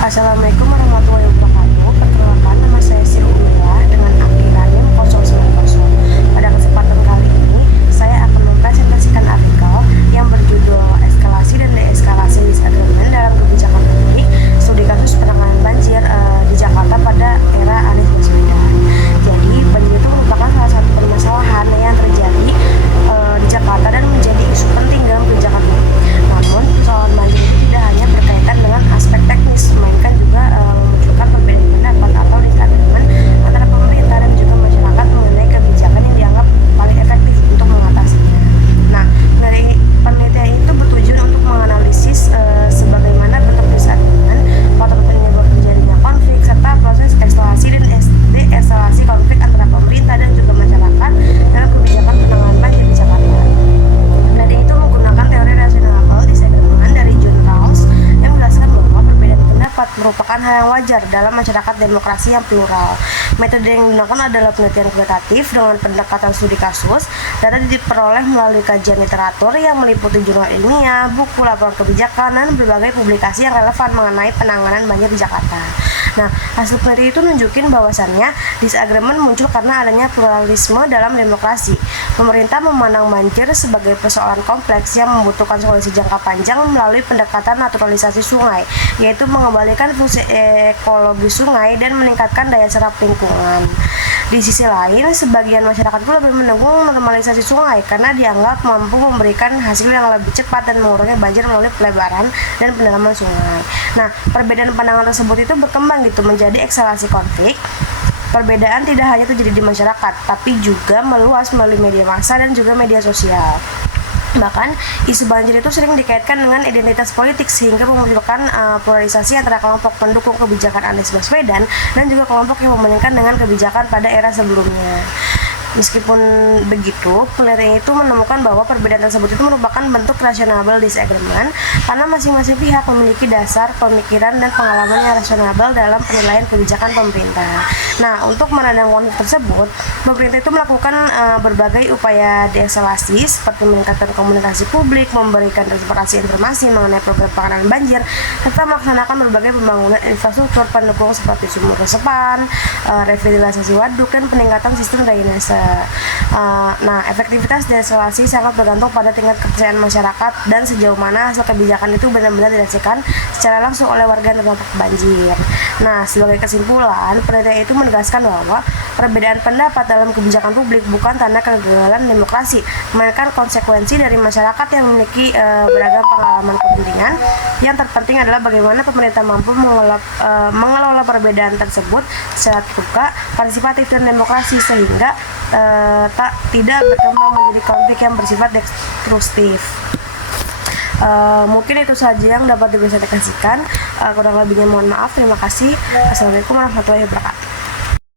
Assalamualaikum warahmatullahi wabarakatuh. Perkenalkan, nama saya Silvia dengan akhiran NIM 090. Pada kesempatan kali ini, saya akan mempresentasikan artikel yang berjudul Eskalasi dan Deeskalasi Disagreement dalam Kebijakan Publik Studi Kasus Penanganan Banjir di Jakarta pada era Anies Baswedan. Jadi, banjir itu merupakan salah satu permasalahan yang terjadi di Jakarta dan menjadi isu penting dalam kebijakan publik. Namun, persoalan banjir itu tidak hanya berkaitan dengan aspek teknis, melainkan juga memunculkan perbedaan pendapat atau disagreement antara pemerintah dan juga masyarakat mengenai kebijakan yang dianggap paling efektif untuk mengatasinya. Nah, dari penelitian itu bertujuan untuk menganalisis sebagaimana bentuk disagreement, faktor penyebab terjadinya konflik, serta proses eskalasi dan deeskalasi konflik antara pemerintah dan juga masyarakat dalam kebijakan penanganan banjir di Jakarta. Penelitian itu menggunakan teori rasional disagreement dari John Rawls yang menjelaskan bahwa perbedaan pendapat merupakan hal yang wajar dalam masyarakat demokrasi yang plural. Metode yang digunakan adalah penelitian kualitatif dengan pendekatan studi kasus. Data diperoleh melalui kajian literatur yang meliputi jurnal ilmiah, buku, laporan kebijakan, dan berbagai publikasi yang relevan mengenai penanganan banjir di Jakarta. Nah, hasil penelitian itu nunjukin bahwasannya disagreement muncul karena adanya pluralisme dalam demokrasi. Pemerintah memandang banjir sebagai persoalan kompleks yang membutuhkan solusi jangka panjang melalui pendekatan naturalisasi sungai, yaitu mengembalikan fungsi ekologi sungai dan meningkatkan daya serap lingkungan. Di sisi lain, sebagian masyarakat pun lebih mendukung normalisasi sungai karena dianggap mampu memberikan hasil yang lebih cepat dan mengurangi banjir melalui pelebaran dan pendalaman sungai. Nah, perbedaan pandangan tersebut itu berkembang menjadi eskalasi konflik. Perbedaan tidak hanya terjadi di masyarakat, tapi juga meluas melalui media massa dan juga media sosial. Bahkan, isu banjir itu sering dikaitkan dengan identitas politik sehingga memunculkan polarisasi antara kelompok pendukung kebijakan Anies Baswedan dan juga kelompok yang membandingkan dengan kebijakan pada era sebelumnya. Meskipun begitu, penelitian itu menemukan bahwa perbedaan tersebut itu merupakan bentuk rasional disagreement karena masing-masing pihak memiliki dasar pemikiran dan pengalaman yang rasional dalam penilaian kebijakan pemerintah. Nah, untuk meredam konflik tersebut, pemerintah itu melakukan berbagai upaya deeskalasi seperti meningkatkan komunikasi publik, memberikan transparansi informasi mengenai program penanganan banjir, serta melaksanakan berbagai pembangunan infrastruktur pendukung seperti sumur resapan, revitalisasi waduk, dan peningkatan sistem drainase. Nah, efektivitas deeskalasi sangat bergantung pada tingkat kepercayaan masyarakat dan sejauh mana hasil kebijakan itu benar-benar dirasakan secara langsung oleh warga yang terdampak banjir. Nah, sebagai kesimpulan, penelitian itu menegaskan bahwa perbedaan pendapat dalam kebijakan publik bukan tanda kegagalan demokrasi, melainkan konsekuensi dari masyarakat yang memiliki beragam pengalaman kepentingan. Yang terpenting adalah bagaimana pemerintah mampu mengelola perbedaan tersebut secara terbuka, partisipatif, dan demokrasi sehingga tidak berkembang menjadi konflik yang bersifat destruktif. Mungkin itu saja yang dapat dipresentasikan. Kurang lebihnya mohon maaf. Terima kasih. Assalamualaikum warahmatullahi wabarakatuh.